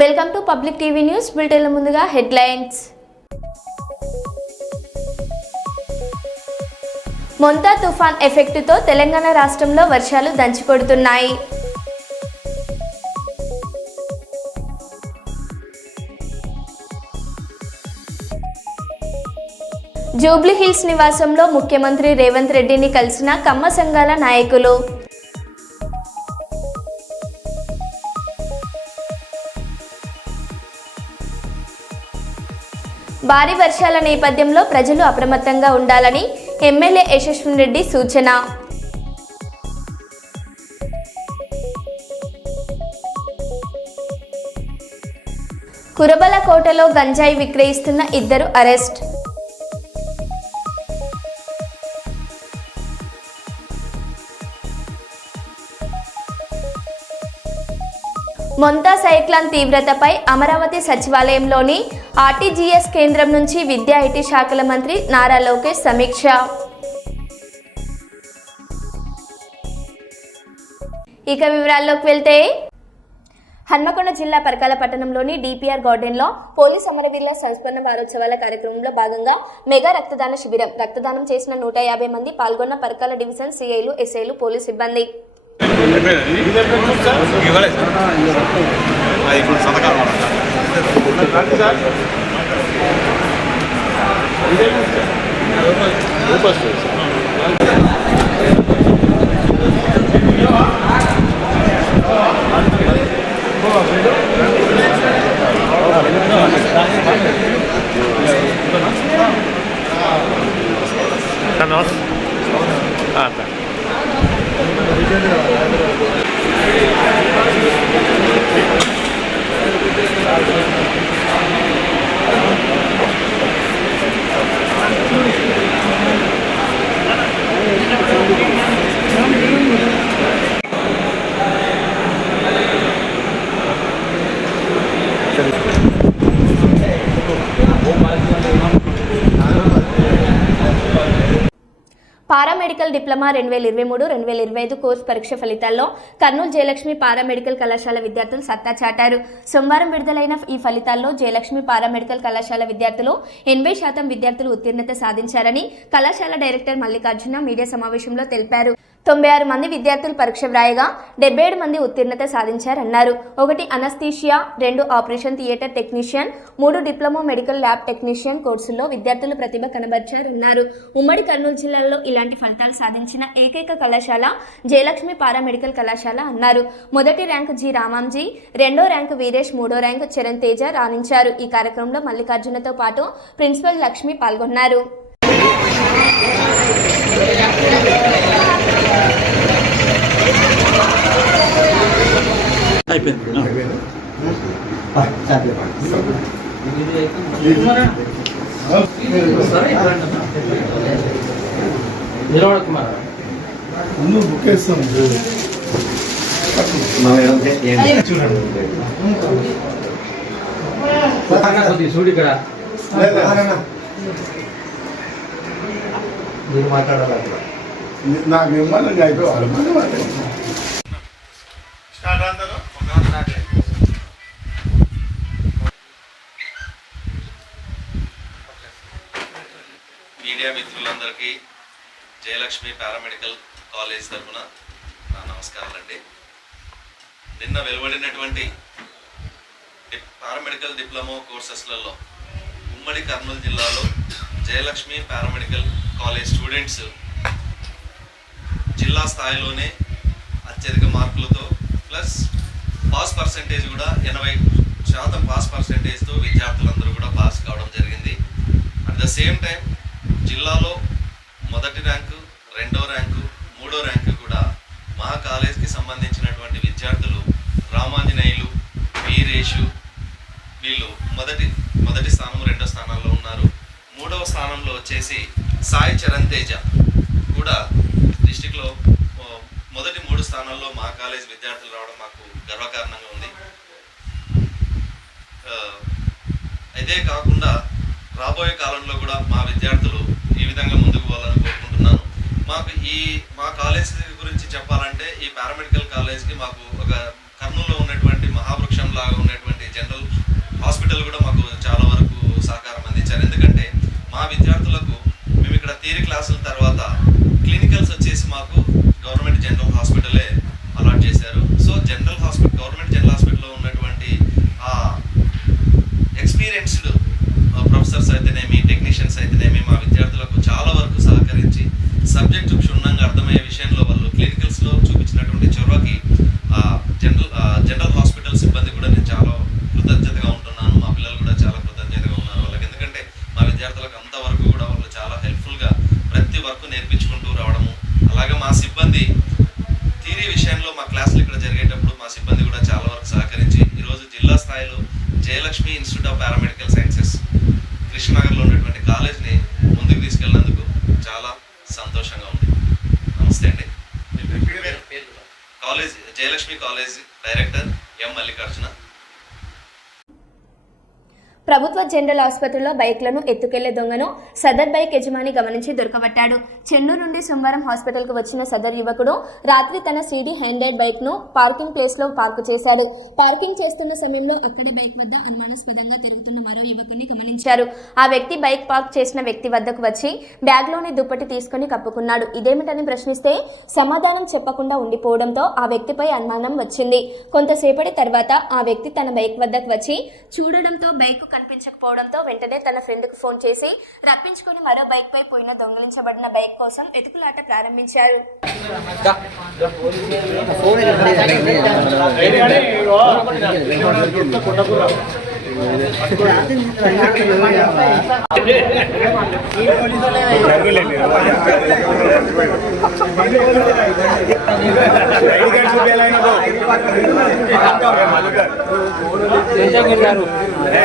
Welcome to public TV news బులెటిన్ల ముందుగా headlines. Montha తుఫాన్ ఎఫెక్టుతో తెలంగాణ రాష్ట్రంలో వర్షాలు దంచికొడుతున్నాయి. జూబ్లీ హిల్స్ నివాసంలో ముఖ్యమంత్రి రేవంత్ రెడ్డిని కలిసిన కమ్మ సంఘాల నాయకులు. భారీ వర్షాల నేపథ్యంలో ప్రజలు అప్రమత్తంగా ఉండాలని ఎమ్మెల్యే యశస్విని రెడ్డి సూచన. కురబలకోటలో గంజాయి విక్రయిస్తున్న 2 అరెస్ట్. మొంతా సైక్లాన్ తీవ్రతపై అమరావతి సచివాలయంలోని ఆర్టీజీఎస్ కేంద్రం నుంచి విద్యా ఐటీ శాఖల మంత్రి నారా లోకేష్ సమీక్ష. ఇక వివరాల్లోకి వెళ్తే, హన్మకొండ జిల్లా పరకాల పట్టణంలోని డిపిఆర్ గార్డెన్లో పోలీస్ అమరవీరుల సంస్మరణ వారోత్సవాల కార్యక్రమంలో భాగంగా మెగా రక్తదాన శిబిరం. రక్తదానం చేసిన 150 మంది పాల్గొన్న పరకాల డివిజన్ సిఐలు, ఎస్ఐలు, పోలీస్ సిబ్బంది. పారామెడికల్ డిప్లొమా 2023-2025 కోర్సు పరీక్ష ఫలితాల్లో కర్నూలు జయలక్ష్మి పారామెడికల్ కళాశాల విద్యార్థులు సత్తా చాటారు. సోమవారం విడుదలైన ఈ ఫలితాల్లో జయలక్ష్మి పారామెడికల్ కళాశాల విద్యార్థులు 80% విద్యార్థులు ఉత్తీర్ణత సాధించారని కళాశాల డైరెక్టర్ మల్లికార్జున మీడియా సమావేశంలో తెలిపారు. 96 మంది విద్యార్థులు పరీక్ష వ్రాయగా 77 మంది ఉత్తీర్ణత సాధించారన్నారు. 1 anaesthesia, 2 operation theatre technician, 3 diploma medical lab technician కోర్సుల్లో విద్యార్థులు ప్రతిభ కనబర్చారన్నారు. ఉమ్మడి కర్నూలు జిల్లాలో ఇలాంటి ఫలితాలు సాధించిన ఏకైక కళాశాల జయలక్ష్మి పారామెడికల్ కళాశాల అన్నారు. మొదటి ర్యాంకు జి రామాంజీ, 2వ ర్యాంకు వీరేష్, 3వ ర్యాంకు చరణ్ తేజ రాణించారు. ఈ కార్యక్రమంలో మల్లికార్జునతో పాటు ప్రిన్సిపల్ లక్ష్మి పాల్గొన్నారు. మీరు మాట్లాడాలి నాకు ఇవ్వాలని అయిపోవాలి. మీడియా మిత్రులందరికీ జయలక్ష్మి పారామెడికల్ కాలేజ్ తరఫున నా నమస్కారాలండి. నిన్న వెలువడినటువంటి పారామెడికల్ డిప్లొమా కోర్సెస్లలో ఉమ్మడి కర్నూలు జిల్లాలో జయలక్ష్మి పారామెడికల్ కాలేజ్ స్టూడెంట్స్ జిల్లా స్థాయిలోనే అత్యధిక మార్కులతో ప్లస్ పాస్ పర్సెంటేజ్ కూడా 80% పాస్ పర్సెంటేజ్తో విద్యార్థులందరూ కూడా పాస్ కావడం జరిగింది. అట్ ద సేమ్ టైం జిల్లాలో మొదటి ర్యాంకు, 2వ ర్యాంకు, 3వ ర్యాంకు కూడా మా కాలేజ్కి సంబంధించినటువంటి విద్యార్థులు రామాంజనేయులు, వీరేషు వీళ్ళు మొదటి స్థానం, 2వ స్థానాల్లో ఉన్నారు. 3వ స్థానంలో వచ్చేసి సాయి చరణ్ తేజ కూడా డిస్టిక్లో మొదటి 3 స్థానాల్లో మా కాలేజ్ విద్యార్థులు రావడం మాకు గర్వకారణంగా ఉంది. ఇదే కాకుండా రాబోయే కాలంలో కూడా మా విద్యార్థులు ఈ విధంగా ముందుకు పోవాలని కోరుకుంటున్నాను. మా కాలేజ్ గురించి చెప్పాలంటే ఈ పారామెడికల్ కాలేజ్కి మాకు ఒక కర్నూలులో ఉన్నటువంటి మహావృక్షం లాగా ఉన్నటువంటి general Jayalakshmi institute of paramedical sciences కృష్ణనగర్లో ఉన్నటువంటి కాలేజ్ని ముందుకు తీసుకెళ్ళినందుకు చాలా సంతోషంగా ఉంది. నమస్తే అండి. College Jayalakshmi college director M Mallikarjuna. ప్రభుత్వ జనరల్ ఆసుపత్రిలో బైక్లను ఎత్తుకెళ్లే దొంగను సదర్ బైక్ యజమాని గమనించి దొరకబట్టాడు. చెన్నూరు నుండి సోమవారం హాస్పిటల్కు వచ్చిన సదర్ యువకుడు రాత్రి తన సీడీ హ్యాండెడ్ బైక్ను పార్కింగ్ ప్లేస్లో పార్కు చేశాడు. పార్కింగ్ చేస్తున్న సమయంలో అక్కడే బైక్ వద్ద అనుమానాస్పదంగా తిరుగుతున్న మరో యువకుడిని గమనించారు. ఆ వ్యక్తి బైక్ పార్క్ చేసిన వ్యక్తి వద్దకు వచ్చి బ్యాగ్లోని దుప్పటి తీసుకుని కప్పుకున్నాడు. ఇదేమిటని ప్రశ్నిస్తే సమాధానం చెప్పకుండా ఉండిపోవడంతో ఆ వ్యక్తిపై అనుమానం వచ్చింది. కొంతసేపటి తర్వాత ఆ వ్యక్తి తన బైక్ వద్దకు వచ్చి చూడడంతో బైక్ కనిపించకపోవడంతో వెంటనే తన ఫ్రెండ్కు ఫోన్ చేసి రప్పించుకొని మరో బైక్ పై పోయిన దొంగిలించబడిన బైక్ కోసం ఎతుకులాట ప్రారంభించారు.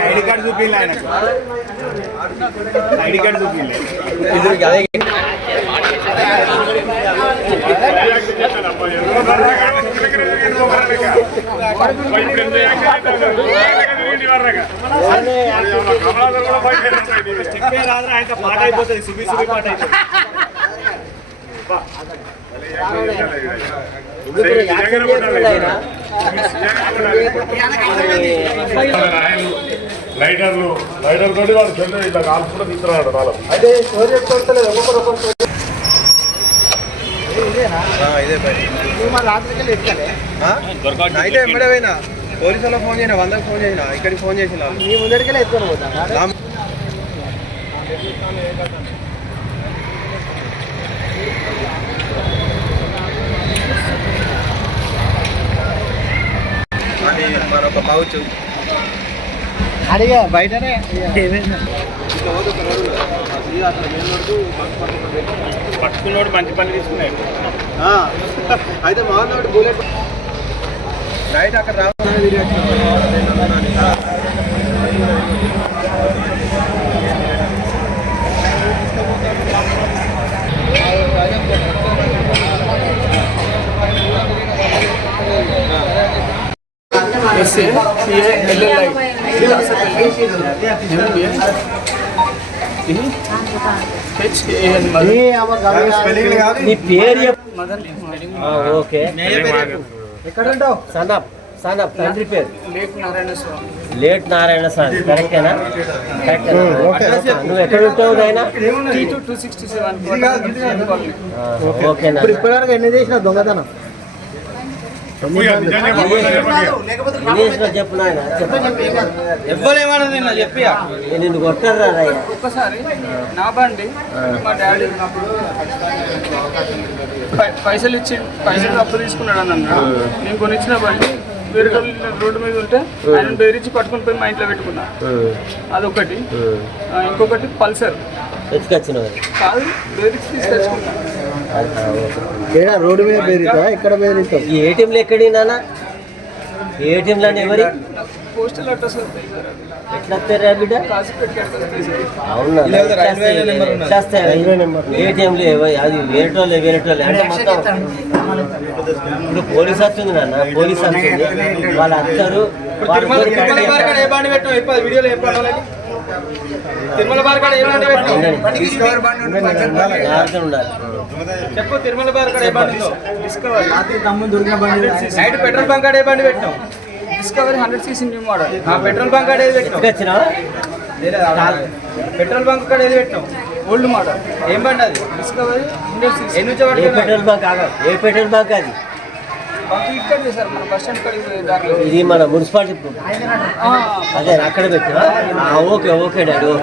ఐడి కార్డు చూపిలే ఆయన ఐడి కార్డు చూపిలే పాట అయిపోతుంది సుబి సుబి పాట అయిపోతుంది. లైటర్లు తోటి వాడు చెందిన ఇట్లా కాల్పు కూడా తీసుకురాడు వాళ్ళ అయితే అయితే ఎమ్మడే పోయినా పోలీసు వాళ్ళకి ఫోన్ చేసిన 100కి ఫోన్ చేసిన ఇక్కడికి ఫోన్ చేసిన మీ ముందరికెళ్ళి ఎత్తుకొని పోతా మరొక పౌచ్ అడిగా బయటనే పట్టుకున్నోడు మంచి పని తీసుకున్నాడు. అయితే మామూలు బుల్లెట్ నైట్ అక్కడ నీ పేరు ఓకే ఎక్కడ ఉంటావు? సనప్ తండ్రి పేరు లేట్ నారాయణ స్వామి. కరెక్టేనా? నువ్వు ఎక్కడ ఉంటావు నాయనా? ఓకేనా? ఇప్పటివరకు ఎన్ని చేసిన దొంగతనం? చెప్పు నాయన చెప్పి నిన్ను కొట్టారా? ఒక్కసారి నా బండి మా డాడీ ఉన్నప్పుడు పైసలు అప్పు తీసుకున్నాడు అని అన్నాడు. నేను కొనిచ్చిన బండి వేరే రోడ్డు మీద ఉంటే ఆయన బెదిరించి పట్టుకుని పోయి మా ఇంట్లో పెట్టుకున్నా. అదొకటి. ఇంకొకటి పల్సర్ ఎత్తుకొచ్చిన కాదు, బెదిరించి తీసుకొచ్చుకున్నా. రోడ్డు మీద బెదిరితా? ఎక్కడ బెదిరిస్తావు? ఈ ఏటీఎంలో ఎక్కడి నాన్న? ఏటీఎంలో ఎవరి పోస్టల్ అడ్రస్ వస్తాయి సార్. ఎట్లా వస్తారా బిడ్డ? అవునా? ఏటీఎంలో అది వేరేటోళ్ళే అంటే మొత్తం ఇప్పుడు పోలీస్ వస్తుంది నాన్న. పోలీస్ వస్తుంది, వాళ్ళు వస్తారు. తిరుమల బార్ కాడ ఏ బండి పెట్టావు? చెప్పు. తిరుమల బార్ కాడ ఏ బండి? డిస్కవరీ. నైట్ పెట్రోల్ బంక్ కాడ ఏ బండి పెట్టావు? Discovery 100cc new model. Petrol bunk కాడ ఏది పెట్టావు? పెట్రోల్ బంక్ కాడ ఏది పెట్టావు? Old model. ఏం బండి అది? Discovery 100cc. ఎన్ని నుంచి పెట్రోల్ బంక్? ఏ పెట్రోల్ బంక్ అది? బంక్ ఇక్కడ సార్, మన బస్ స్టాండ్ కాడ. ఇది మన మున్సిపాలిటీ. అదే అక్కడ పెట్టినా? Okay okay daddy. ఓకే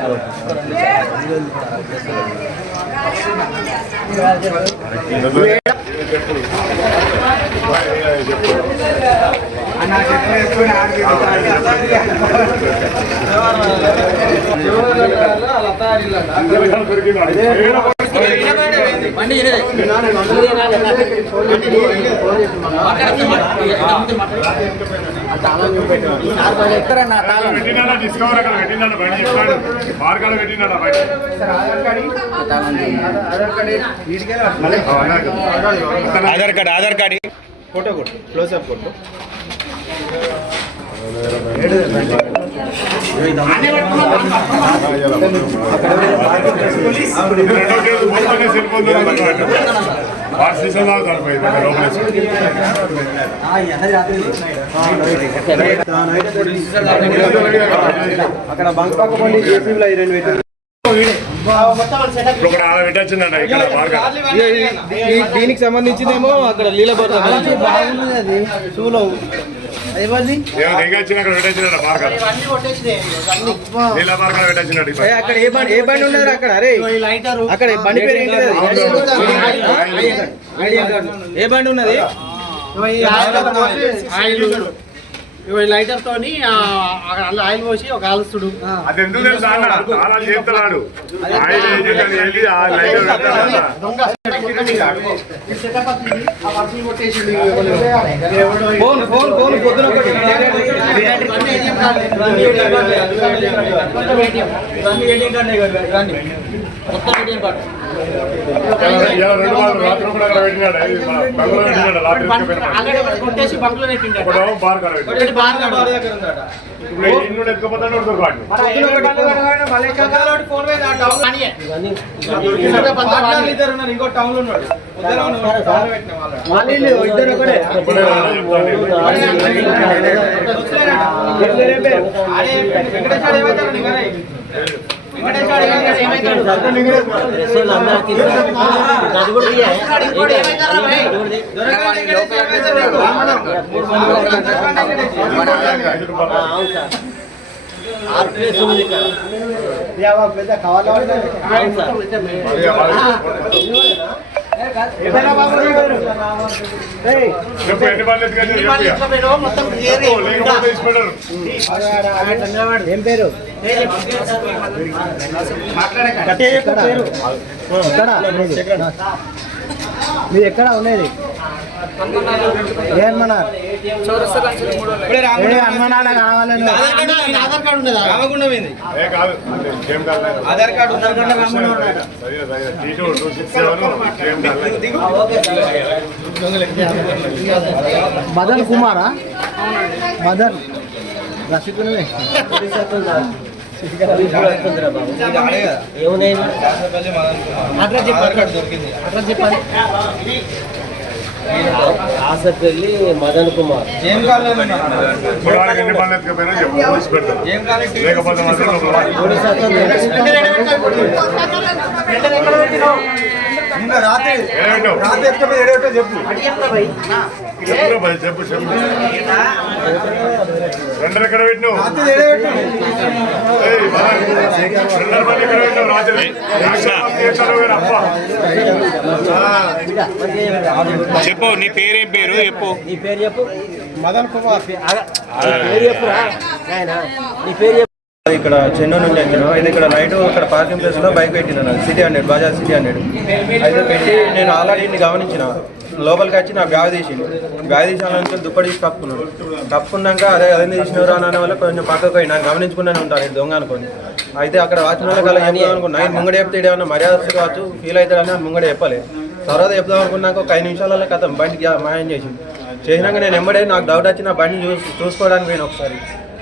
అలా తయారీ పెట్టినాడా డిస్కవర్ అక్కడ పెట్టినాడా బయట చెప్పాడు మార్గాల పెట్టినాడా బయట ఆధార్ కార్డ్ ఫోటో కొట్టు క్లోజ్అప్ కొట్టు అక్కడ బంక్ పక్క పండి జేసీబీలో 2 పెట్టారు. పెట్టచ్చిందంట ఇక్కడ దీనికి సంబంధించిందేమో అక్కడ లీలబోత అక్కడ ఏ బండి ఉన్నారు అక్కడ అరే అక్కడ బండి పేరు ఏంటి ఏ బండి ఉన్నది లైటర్ తోని ఆయిల్ పోసి ఒక ఆలుస్తుడు అది ఎందుకు తెలుసా అన్న? చాలా చేస్తున్నాడు ఆయన వెళ్ళి ఆ లైటర్ ఫోన్ పొద్దున రెండు వాళ్ళు రాత్రి కూడా అక్కడ పెట్టినాడు బంగ్లో పెట్టినాడు రాత్రి కొట్టేసి బంకులో పెట్టిండు. ఒకటేమో బార్ కాడ పెట్టినాడు. ఇప్పుడు ఇన్నుడు ఎత్తుకపోతాడు దొరకాడు ఇంకో టౌన్ లో ఉన్నాడు చెప్పు ఎన్ని బాగా ఏం పేరు మీరు ఎక్కడ ఉండేది ఏ హనుమనార్ హనుమనాడ కావాలని ఆధార్ కార్డు మదన్ కుమారా మదన్ రసికులమే ఆసపల్లి మదన్ కుమార్ ఎన్ని పనులు ఎత్తుకపోయినా చెప్పు పోలీసు పెడతారు లేకపోతే మాత్రం చెప్పు చెప్పు చెప్పు రెండర్ ఎక్కడ పెట్టినావు రెండర్ పని ఎక్కడ పెట్టినావు రాత్రి చెప్పు నీ పేరేం పేరు చెప్పు నీ పేరు చెప్పు మదన్ కుమార్ పేరు చెప్పురా నాయనా నీ పేరు చెప్పు ఇక్కడ చెన్నై నుండి ఎక్కినా అయితే ఇక్కడ నైట్ ఇక్కడ పార్కింగ్ ప్లేస్ లో బైక్ పెట్టినా సిటీ 100 బజాజ్ సిటీ 100 అయితే పెట్టి నేను ఆల్రెడీ గమనించిన లోపలికి వచ్చి నా బ్యాగ్ తీసిండు బ్యాగ్ తీసిన నుంచి దుప్పటి తీసి కప్పుకున్నాడు కప్పుకున్నాక అదే తీసినవరు అనే వల్ల కొంచెం పక్కకు పోయి నాకు గమనించుకున్నాను ఉంటాను దొంగ అనుకోని అయితే అక్కడ వాచ్మెన్ కల్లా చెప్దాం అనుకున్నా ఆయన ముంగడ చెప్తే ఏమైనా మర్యాద కావచ్చు ఫీల్ అవుతాడని ముంగడ చెప్పలేదు తర్వాత చెప్దాం అనుకున్నాక ఒక 5 నిమిషాలలో కథ బండికి మాయం చేసినాక నేను ఎంబడే నాకు డౌట్ వచ్చి నా బండి చూసుకోవడానికి పోయినా ఒకసారి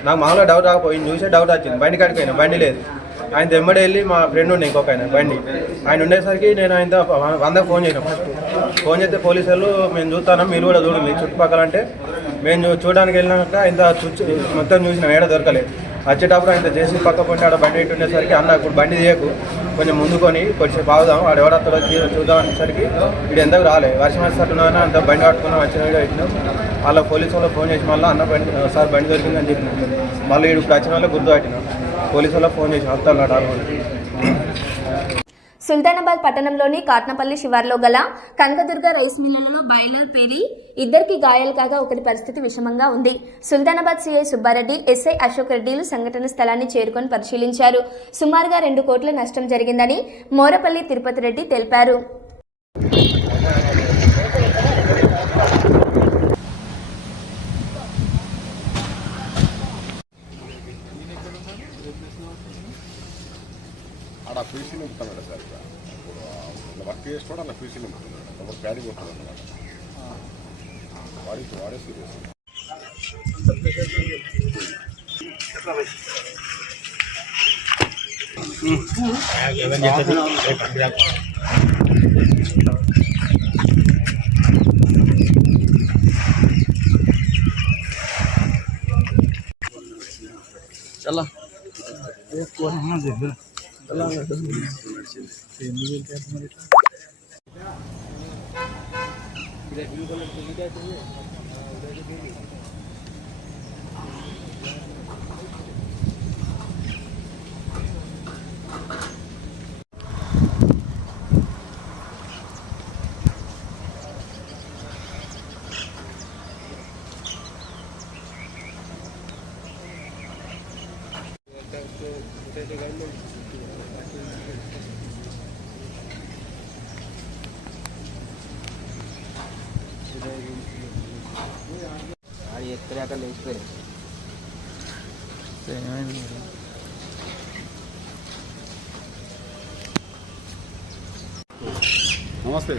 నాకు మామూలుగా డౌట్ రాకపోయింది చూసే డౌట్ వచ్చింది బండి కాడికి పోయినా బండి లేదు ఆయన వెంబడి వెళ్ళి మా ఫ్రెండ్ ఉండే ఇంకొక ఆయన బండి ఆయన ఉండేసరికి నేను ఆయన 100కు ఫోన్ చేసిన ఫస్ట్ ఫోన్ చేస్తే పోలీసు వాళ్ళు మేము చూస్తాను మీరు కూడా చూడండి చుట్టుపక్కల అంటే మేము చూడడానికి వెళ్ళినాక ఆయన మొత్తం చూసిన ఏడ దొరకలేదు వచ్చేటప్పుడు ఆయన చేసి పక్క పొంటి ఆడ బండి పెట్టి ఉండేసరికి అన్న ఇప్పుడు బండి తీయకు కొంచెం ముందుకొని కొంచెం బాగుదాం వాడు ఎవడత్తాడో చూద్దాం అనేసరికి వీడు ఎందుకు రాలే వర్షం వచ్చేటట్టున్నా అంత బండి పట్టుకుని వచ్చిన పెట్టినాం వాళ్ళ పోలీసు వాళ్ళకి ఫోన్ చేసి మళ్ళీ అన్న బండి సార్ బండి దొరికిందని చెప్పినాం మళ్ళీ వీడు వచ్చిన వాళ్ళకి గుర్తు పట్టినాం పోలీసు వాళ్ళకి ఫోన్ చేసి వస్తాను సుల్తానాబాద్ పట్టణంలోని కాట్నపల్లి శివార్లో గల కనకదుర్గ రైస్ మిల్లులలో బాయిలర్ పేలి ఇద్దరికి గాయాలు కాగా ఒకరి పరిస్థితి విషమంగా ఉంది. సుల్తానాబాద్ సిఐ సుబ్బారెడ్డి, ఎస్ఐ అశోక్ రెడ్డిలు సంఘటన స్థలాన్ని చేరుకొని పరిశీలించారు. సుమారుగా 2 కోట్ల నష్టం జరిగిందని మోరపల్లి తిరుపతి రెడ్డి తెలిపారు. ఆడ పీసీ నింపుతున్నాడు సార్. ఇప్పుడు వర్క్ చేసుకోవడం అలా పీసీ నింపుతున్నాడు. ఒక ప్యాడీ కొట్టున్నాడు అన్నమాట. వాడే సీరియస్. చలా ఎక్కడ లేచిపోయాయి. నమస్తే.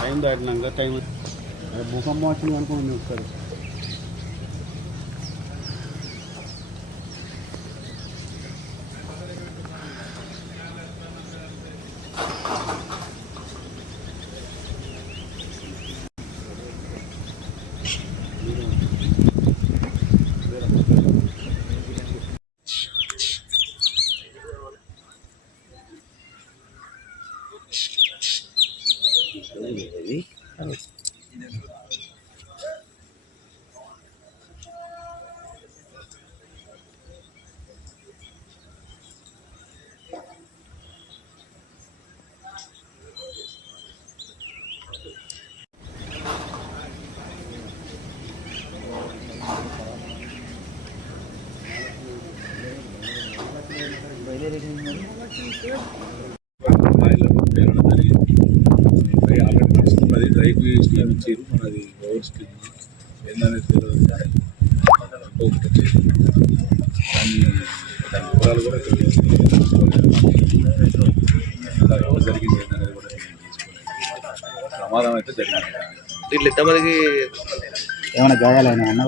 టైం దాటినాక టైం భూకంపం వచ్చింది అనుకోండి ఒకసారి. ఆల్రెడీ నడుస్తున్నది. డ్రైవ్ స్కీమ్ ఇచ్చారు. మనది ఓవర్ స్కీమ్ ఏందనేది తెలియదు. ఒకటి వచ్చేసి దాని వివరాలు కూడా జరిగింది ఏందనేది కూడా తీసుకోలేదు. ప్రమాదం అయితే జరిగింది. దీంట్లో ఎంతమందికి ఏమైనా గాయాలైనా అన్న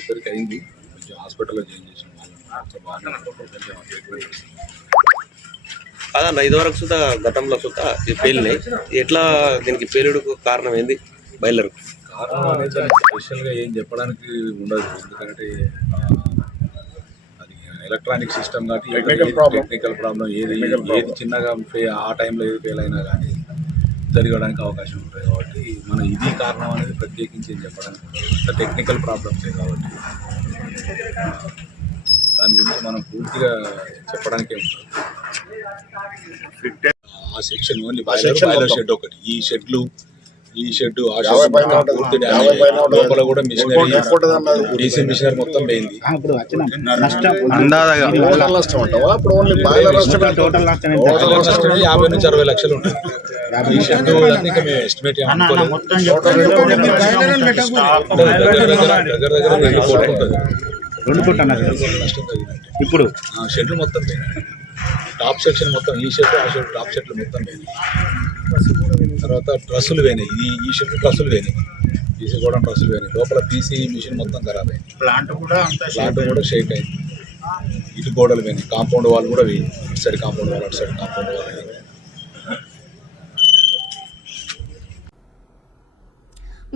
ఇద్దరికి అయింది. కొంచెం హాస్పిటల్లో జాయిన్ చేసిన కాదన్న, ఇదివరకు సుతా గతంలో సుతా ఈ పేలినాయి. ఎట్లా దీనికి పేలుడుకు కారణం ఏంది? బాయిలర్ కారణం అనేది స్పెషల్గా ఏం చెప్పడానికి ఉండదు. ఎందుకంటే అది ఎలక్ట్రానిక్ సిస్టమ్ కాబట్టి టెక్నికల్ ప్రాబ్లం ఏది చిన్నగా ఆ టైంలో ఏది ఫెయిల్ అయినా కానీ జరగడానికి అవకాశం ఉంటుంది. కాబట్టి మనం ఇది కారణం అనేది ప్రత్యేకించి ఏం చెప్పడానికి ఉండదు. టెక్నికల్ ప్రాబ్లమ్సే కాబట్టి దాని గురించి మనం పూర్తిగా చెప్పడానికే ఉంటుంది. ఆ సెక్షన్ ఓన్లీ బాయిలర్ షెడ్ ఒకటి. ఈ షెడ్లు ఆ షెడ్ పూర్తి డ్యామేజ్. లోపల కూడా మిషనరీ డీసీ మిషనరీ మొత్తం పోయింది. టోటల్ నష్టం 50 నుంచి 60 లక్షలు ఉంటుంది. ఈ షెడ్ ఇంకా మేము ఎస్టిమేట్ దగ్గర 2 కోట్లు ఉంటుంది. 2 కోట్ల నష్టం జరిగినట్టు. ఇప్పుడు షెడ్లు మొత్తం పోయినాయి. టాప్ సెక్షన్ మొత్తం ఈ షెడ్ ఆ షెడ్ టాప్ షెడ్లు మొత్తం పోయినాయి. తర్వాత డ్రస్సులు పోయినాయి. ఈ షెడ్ డ్రస్సులు పోయినాయి. పీసీ కూడా డ్రస్సులు పోయినాయి. లోపల పీసీ మిషన్ మొత్తం ఖరాబ్ అయింది. ప్లాంట్ కూడా షేక్ అయింది. ఇటు గోడలు పోయినాయి. కాంపౌండ్ వాళ్ళు కూడా పోయింది. ఇటు సైడ్ కాంపౌండ్ వాళ్ళు, అటు సైడ్ కాంపౌండ్ వాళ్ళు.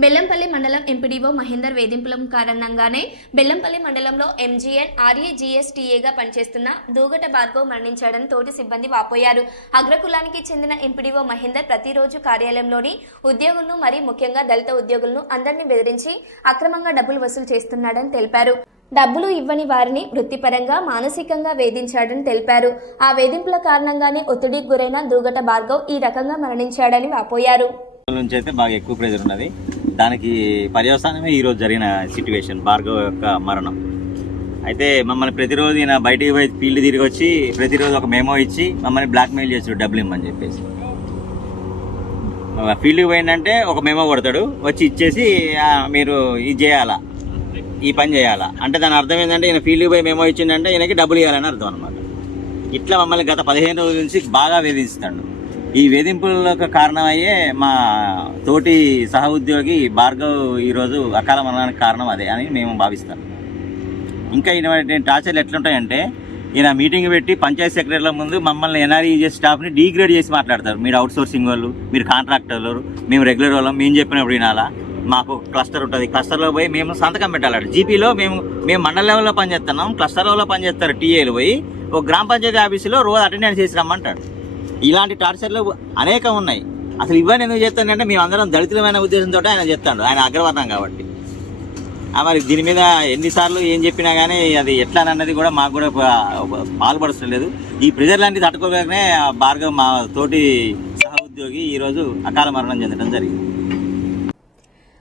బెల్లంపల్లి మండలం ఎంపీడీఓ మహేందర్ వేధింపుల కారణంగానే బెల్లంపల్లి మండలంలో ఎంజీఎన్ ఆర్ఏజీఎస్టీఏగా పనిచేస్తున్న దూగట భార్గవ్ మరణించాడని తోటి సిబ్బంది వాపోయారు. అగ్రకులానికి చెందిన ఎంపీడీఓ మహేందర్ ప్రతిరోజు కార్యాలయంలోని ఉద్యోగులను, మరీ ముఖ్యంగా దళిత ఉద్యోగులను అందరినీ బెదిరించి అక్రమంగా డబ్బులు వసూలు చేస్తున్నాడని తెలిపారు. డబ్బులు ఇవ్వని వారిని వృత్తిపరంగా మానసికంగా వేధించాడని తెలిపారు. ఆ వేధింపుల కారణంగానే ఒత్తిడికి గురైన దూగట భార్గవ్ ఈ రకంగా మరణించాడని వాపోయారు. నుంచి అయితే బాగా ఎక్కువ ప్రెజర్ ఉన్నది. దానికి పర్యవసానమే ఈరోజు జరిగిన సిట్యువేషన్ భార్గవ్ యొక్క మరణం. అయితే మమ్మల్ని ప్రతిరోజు ఈయన బయటికి పోయి ఫీల్డ్ తిరిగి వచ్చి ప్రతిరోజు ఒక మెమో ఇచ్చి మమ్మల్ని బ్లాక్మెయిల్ చేసాడు డబ్బులు ఇమ్మని చెప్పేసి. ఫీల్డ్కి పోయిందంటే ఒక మెమో కొడతాడు, వచ్చి ఇచ్చేసి మీరు ఇది చేయాలా, ఈ పని చేయాలా అంటే దాని అర్థం ఏంటంటే ఈయన ఫీల్డ్కి పోయి మెమో ఇచ్చిందంటే ఈయనకి డబ్బులు ఇవ్వాలని అర్థం అనమాట. ఇట్లా మమ్మల్ని గత 15 రోజుల నుంచి బాగా వేధిస్తాడు. ఈ వేధింపులకు కారణమయ్యే మా తోటి సహ ఉద్యోగి భార్గవ్ ఈరోజు అకాల మరణానికి కారణం అదే అని మేము భావిస్తాం. ఇంకా ఈయన టార్చర్లు ఎట్లుంటాయంటే ఈయన మీటింగ్ పెట్టి పంచాయతీ సెక్రటరీల ముందు మమ్మల్ని ఎన్ఆర్ఈజీఎస్ స్టాఫ్ని డీగ్రేడ్ చేసి మాట్లాడతారు. మీరు అవుట్ సోర్సింగ్ వాళ్ళు, మీరు కాంట్రాక్టర్లు, మేము రెగ్యులర్ వాళ్ళం, మేము చెప్పినప్పుడు వినాలా, మాకు క్లస్టర్ ఉంటుంది, క్లస్టర్లో పోయి మేము సంతకం పెట్టాలి. జీపీలో మేము మండల లెవెల్లో పనిచేస్తున్నాం, క్లస్టర్ లెవెల్లో పనిచేస్తారు టీఏలు పోయి ఒక గ్రామ పంచాయతీ ఆఫీసులో రోజు అటెండెన్స్ చేసి రమ్మంటాడు. ఇలాంటి టార్చర్లు అనేకం ఉన్నాయి. అసలు ఇవన్నీ ఎందుకు చేస్తానంటే మేము అందరం దళితులమైన ఉద్దేశంతో ఆయన చెప్తాడు, ఆయన అగ్రవర్ణం కాబట్టి. మరి దీని మీద ఎన్నిసార్లు ఏం చెప్పినా కానీ అది ఎట్లా అన్నది కూడా మాకు కూడా పాల్పడలేదు. ఈ ప్రెజర్ లాంటివి తట్టుకోగానే భార్గవ్ మా తోటి సహ ఉద్యోగి ఈరోజు అకాల మరణం చెందడం జరిగింది.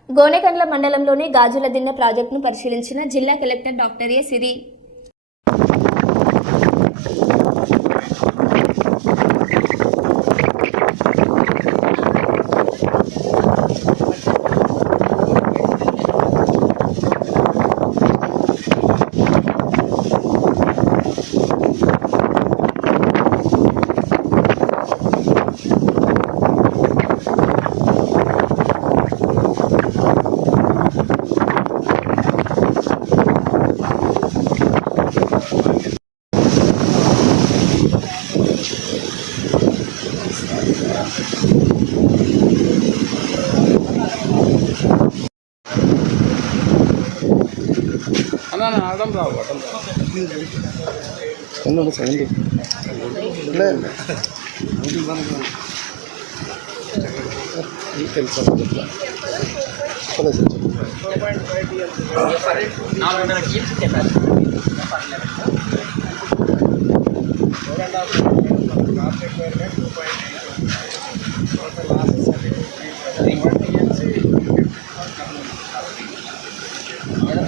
గోనెకండ్ల మండలంలోని గాజుల దిన్న ప్రాజెక్టును పరిశీలించిన జిల్లా కలెక్టర్ డాక్టర్ ఏ సిరి.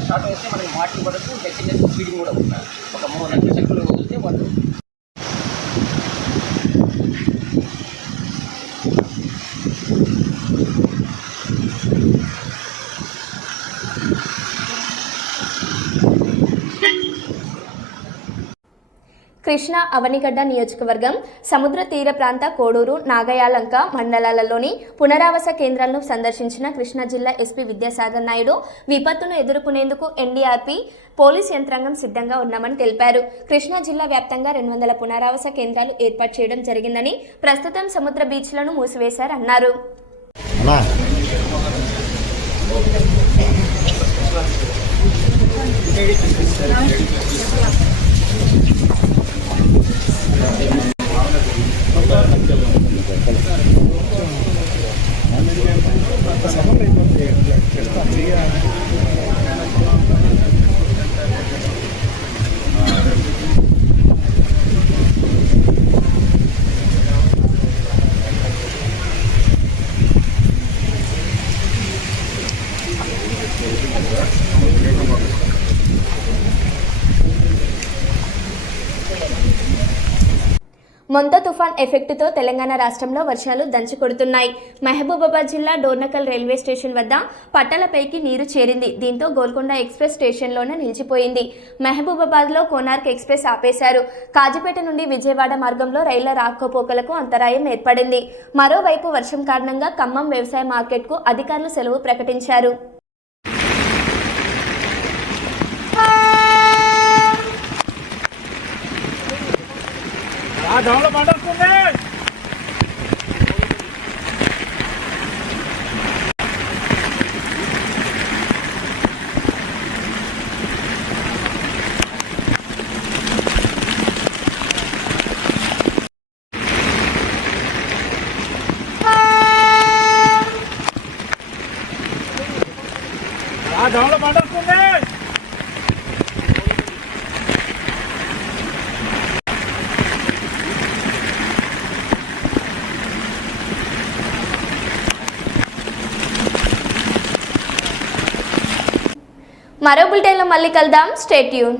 షార్ట్ వేస్తే మనకి మార్కింగ్ పడచ్చు, టెక్నికల్ స్పీడింగ్ కూడా ఉంటుంది. ఒక 3 లక్షల చెక్కులు వదిలితే వాళ్ళు కృష్ణా అవనిగడ్డ నియోజకవర్గం సముద్ర తీర ప్రాంత కోడూరు, నాగయాలంక మండలాలలోని పునరావాస కేంద్రాలను సందర్శించిన కృష్ణా జిల్లా ఎస్పీ విద్యాసాగర్ నాయుడు విపత్తును ఎదుర్కొనేందుకు ఎన్డీఆర్పీ పోలీస్ యంత్రాంగం సిద్ధంగా ఉన్నామని తెలిపారు. కృష్ణా జిల్లా వ్యాప్తంగా 200 పునరావాస కేంద్రాలు ఏర్పాటు చేయడం జరిగిందని, ప్రస్తుతం సముద్ర బీచ్లను మూసివేశారన్నారు. మొంతా తుఫాన్ ఎఫెక్టుతో తెలంగాణ రాష్ట్రంలో వర్షాలు దంచుకొడుతున్నాయి. మహబూబాబాద్ జిల్లా డోర్నకల్ రైల్వే స్టేషన్ వద్ద పట్టాలపైకి నీరు చేరింది. దీంతో గోల్కొండ ఎక్స్ప్రెస్ స్టేషన్లోనే నిలిచిపోయింది. మహబూబాబాద్లో కోనార్క్ ఎక్స్ప్రెస్ ఆపేశారు. కాజీపేట నుండి విజయవాడ మార్గంలో రైళ్ల రాకపోకలకు అంతరాయం ఏర్పడింది. మరోవైపు వర్షం కారణంగా ఖమ్మం వ్యవసాయ మార్కెట్కు అధికారులు సెలవు ప్రకటించారు. మరో బులెటిన్లో మళ్ళీ కలుద్దాం. Stay tune.